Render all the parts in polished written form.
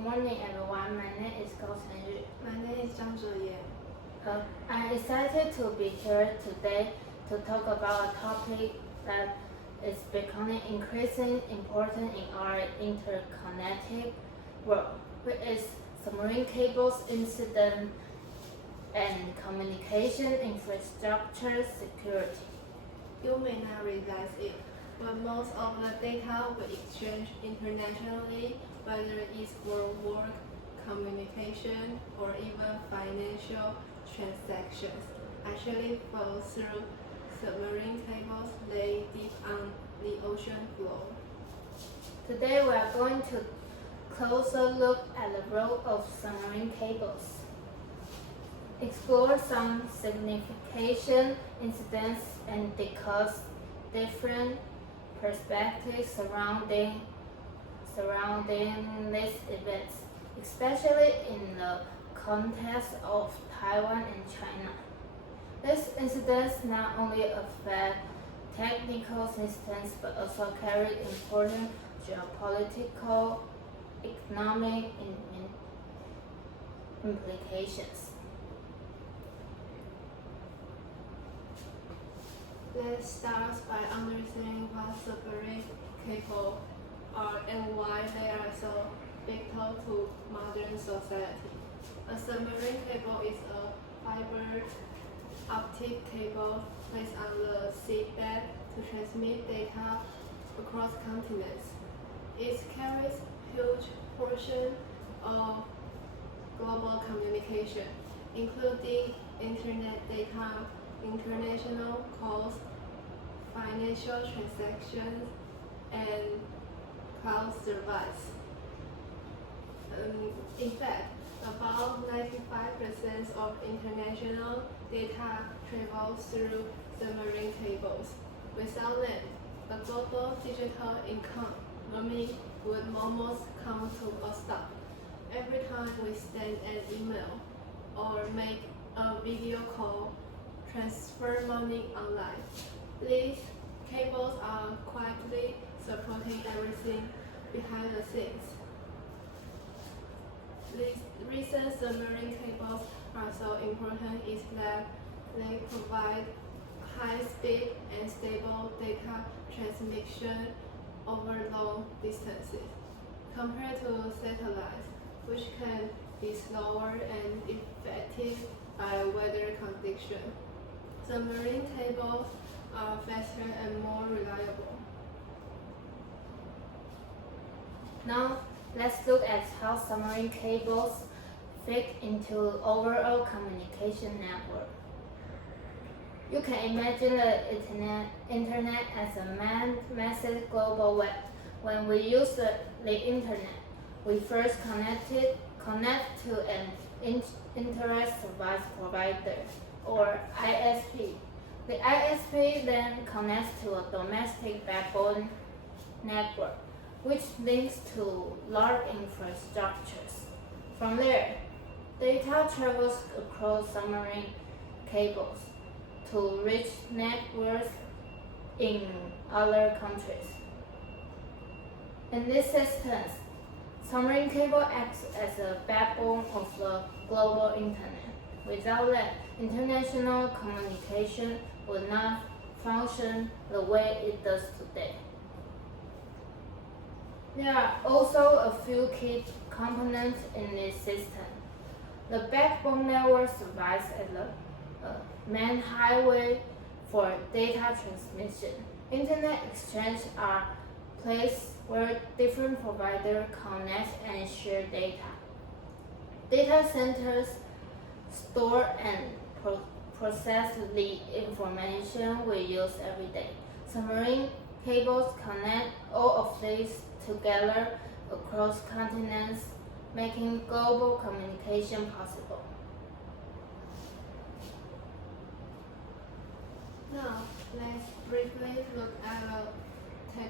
Good morning, everyone. My name is Gao Chenyu. My name is Zhang Zheyan. I'm excited to be here today to talk about a topic that is becoming increasingly important in our interconnected world, which is submarine cables incident and communication infrastructure security. You may not realize it, but most of the data we exchange internationally, whether it's for work, communication, or even financial transactions, actually flow through submarine cables laid deep on the ocean floor. Today we are going to closer look at the role of submarine cables, explore some significant incidents and discuss different perspectives surrounding these events, especially in the context of Taiwan and China. These incidents not only affect technical systems but also carry important geopolitical, economic implications. Let's start by understanding what submarine cables are and why they are so vital to modern society. A submarine cable is a fiber optic cable placed on the seabed to transmit data across continents. It carries huge portion of global communication, including internet data, international calls, financial transactions, and cloud service. In fact, about 95% of international data travels through submarine cables. Without them, the global digital economy would almost come to a stop. Every time we send an email or make a video call, transfer money online, these cables are quietly supporting everything behind the scenes. These recent submarine cables are so important is that they provide high-speed and stable data transmission over long distances, compared to satellites, which can be slower and affected by weather conditions. Submarine cables are faster and more reliable. Now, let's look at how submarine cables fit into overall communication network. You can imagine the internet as a massive global web. When we use the internet, we first connect to an internet service provider, or ISP. The ISP then connects to a domestic backbone network, which links to large infrastructures. From there, data travels across submarine cables to reach networks in other countries. In this instance, submarine cable acts as a backbone of the global internet. Without that, international communication would not function the way it does today. There are also a few key components in this system. The backbone network serves as the main highway for data transmission. Internet exchange are places where different providers connect and share data. Data centers store and process the information we use every day. Submarine cables connect all of these together across continents, making global communication possible. Now, let's briefly look at the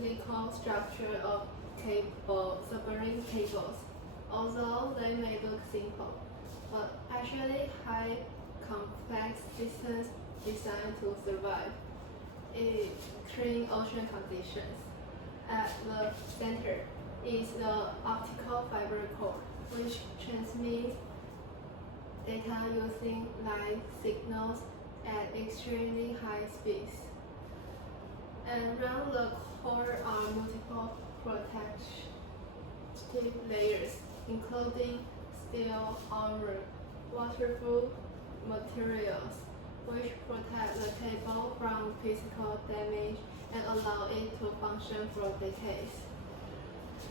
technical structure of submarine cables. Although they may look simple, but actually high complex systems designed to survive in extreme ocean conditions. At the center is the optical fiber port, which transmits data using light signals at extremely high speeds. And around the core are multiple protective layers, including steel or waterproof materials, which protect the cable from physical damage and allow it to function for decades.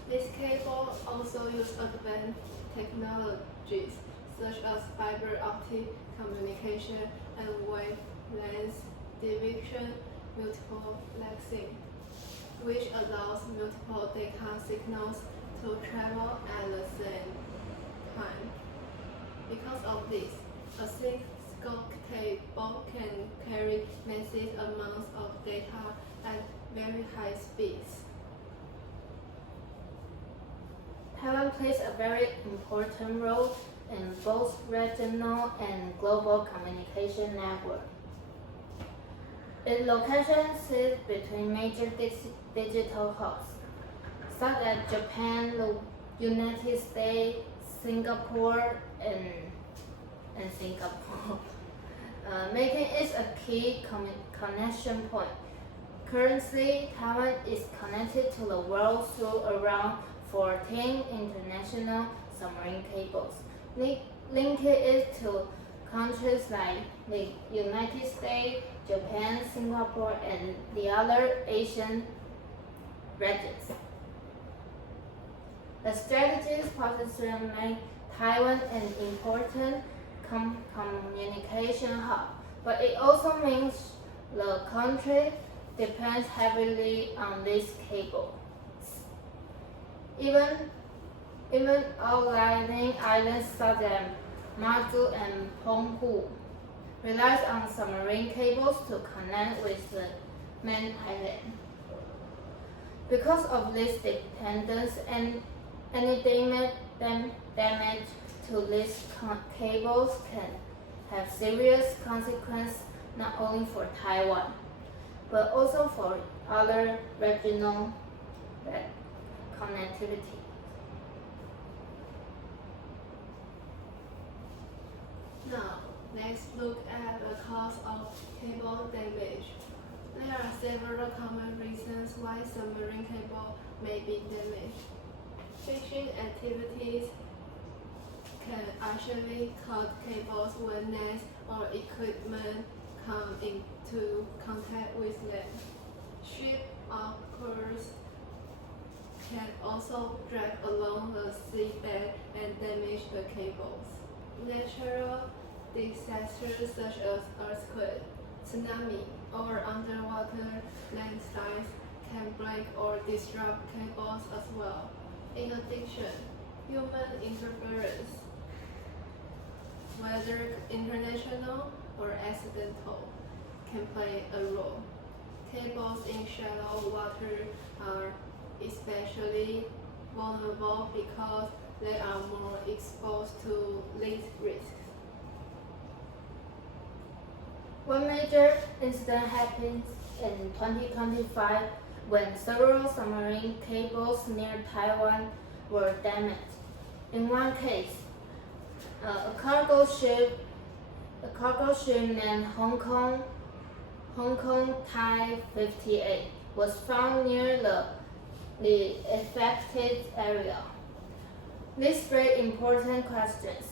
This cable also uses advanced technologies such as fiber optic communication and wavelength division multiplexing, which allows multiple data signals to travel at the same time. Because of this, a single cable can carry massive amounts of data at very high speeds. Taiwan plays a very important role in both regional and global communication network. Its location sits between major digital hubs, such as Japan, the United States, Singapore, and Singapore, making it a key connection point. Currently, Taiwan is connected to the world through around 14 international submarine cables, linking it to countries like the United States, Japan, Singapore, and the other Asian regions. The strategy's position make Taiwan an important communication hub, but it also means the country depends heavily on this cable. Even outlying islands such as Matsu and Penghu relies on submarine cables to connect with the main island. Because of this dependence, and any damage to these cables can have serious consequences not only for Taiwan, but also for other regional connectivity. Now, let's look at the cause of cable damage. There are several common reasons why submarine cable may be damaged. Fishing activities can actually cut cables when nets or equipment come into contact with them. Ship anchors can also drag along the seabed and damage the cables. Natural disasters such as earthquake, tsunami, or underwater landslides can break or disrupt cables as well. In addition, human interference, whether international or accidental, can play a role. Cables in shallow water are especially vulnerable because they are more exposed to leak risks. One major incident happened in 2025 when several submarine cables near Taiwan were damaged. In one case, a cargo ship named Hong Kong Thai 58 was found near the affected area. This raised important questions.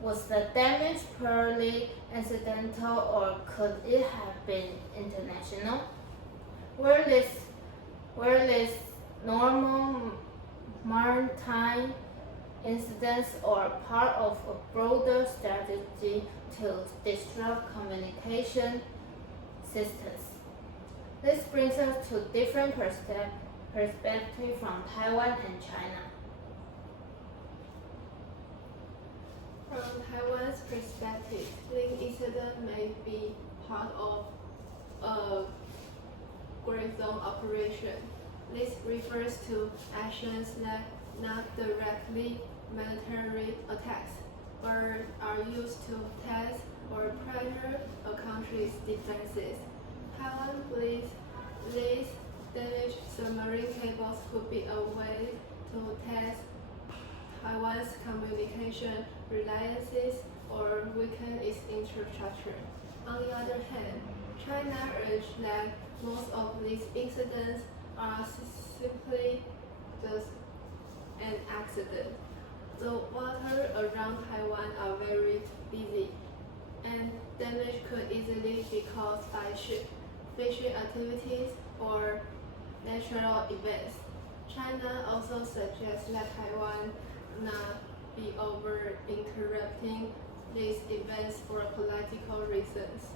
Was the damage purely incidental or could it have been intentional? Were this normal maritime incidents or part of a broader strategy to disrupt communication systems? This brings us to different perspectives from Taiwan and China. From Taiwan's perspective, this incident may be part of a gray zone operation. This refers to actions that not directly military attacks, but are used to test or pressure a country's defenses. Taiwan believes these damaged submarine cables could be a way to test Taiwan Taiwan's communication reliances or weaken its infrastructure. On the other hand, China urged that most of these incidents are simply just an accident. The water around Taiwan are very busy, and damage could easily be caused by fishing activities or natural events. China also suggests that Taiwan not be over-interrupting these events for political reasons.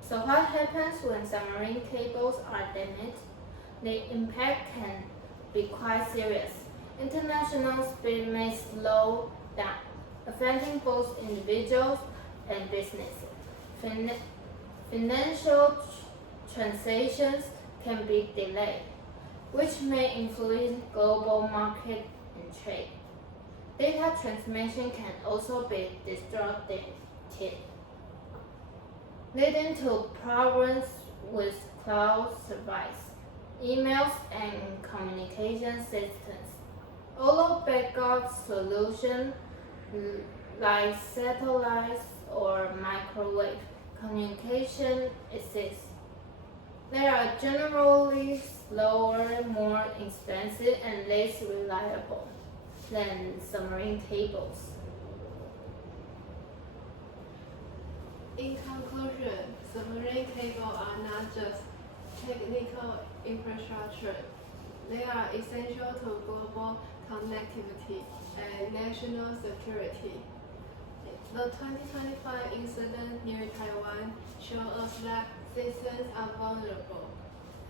So what happens when submarine cables are damaged? The impact can be quite serious. International speed may slow down, affecting both individuals and businesses. Financial transactions can be delayed, which may influence global market and trade. Data transmission can also be disrupted, leading to problems with cloud service, emails, and communication systems. Although backup solutions like satellites or microwave communication exist, they are generally slower, more expensive, and less reliable than submarine cables. In conclusion, submarine cables are not just technical infrastructure. They are essential to global connectivity and national security. The 2025 incident near Taiwan showed us that systems are vulnerable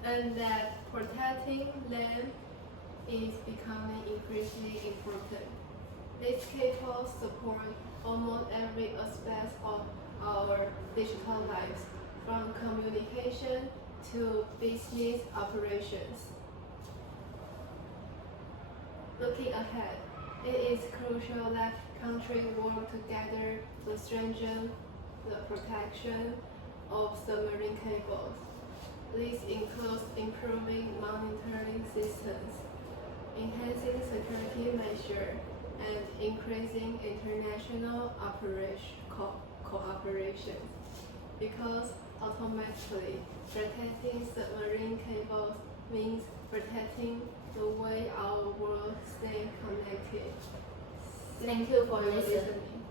and that protecting them is becoming increasingly important. These cables support almost every aspect of our digital lives, from communication to business operations. Looking ahead, it is crucial that countries work together to strengthen the protection of submarine cables. This includes improving monitoring systems, enhancing security measures, and increasing international cooperation. Because ultimately, protecting submarine cables means protecting the way our world stays connected. Thank you for Listening. listening.